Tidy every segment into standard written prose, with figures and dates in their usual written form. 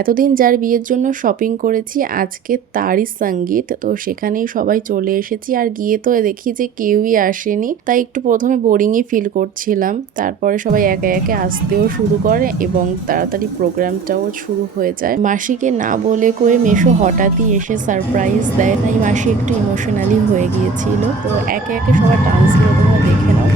এতদিন যার বিয়ের জন্য শপিং করেছি আজকে তারই সঙ্গীত, তো সেখানেই সবাই চলে এসেছি। আর গিয়ে তো দেখি যে কেউই আসেনি, তাই একটু প্রথমে বোরিংই ফিল করছিলাম। তারপরে সবাই একে একে আসতেও শুরু করে এবং তাড়াতাড়ি প্রোগ্রামটাও শুরু হয়ে যায়। মাসিকে না বলে কয়ে মেশো হঠাৎই এসে সারপ্রাইজ দেয়, তাই মাসি একটু ইমোশনালি হয়ে গিয়েছিল। তো একে একে সবার ডান্সগুলো তোমরা দেখে নাও।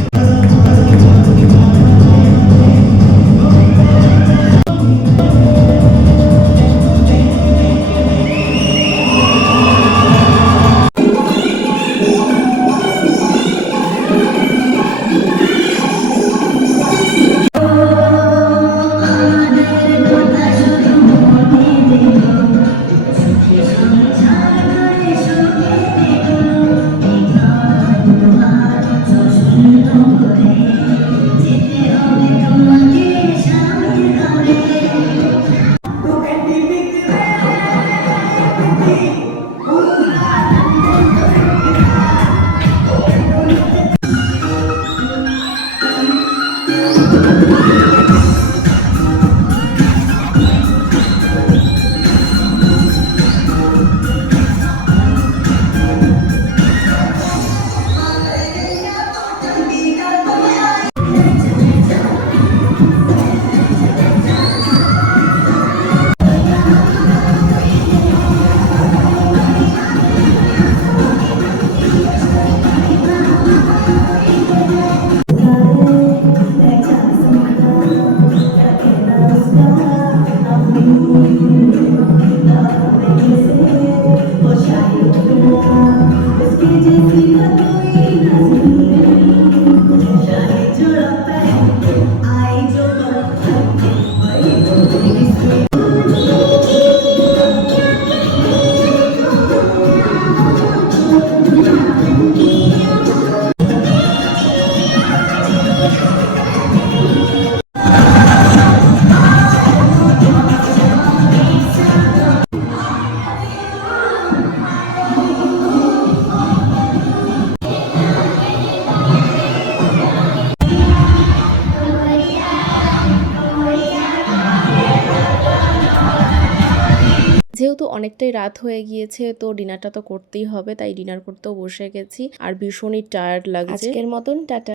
যেহেতু অনেকটাই রাত হয়ে গিয়েছে, তো ডিনারটা তো করতেই হবে, তাই ডিনার করতেও বসে গেছি। আর ভীষণই টায়ার্ড লাগছে। আজকের মতন টাটা।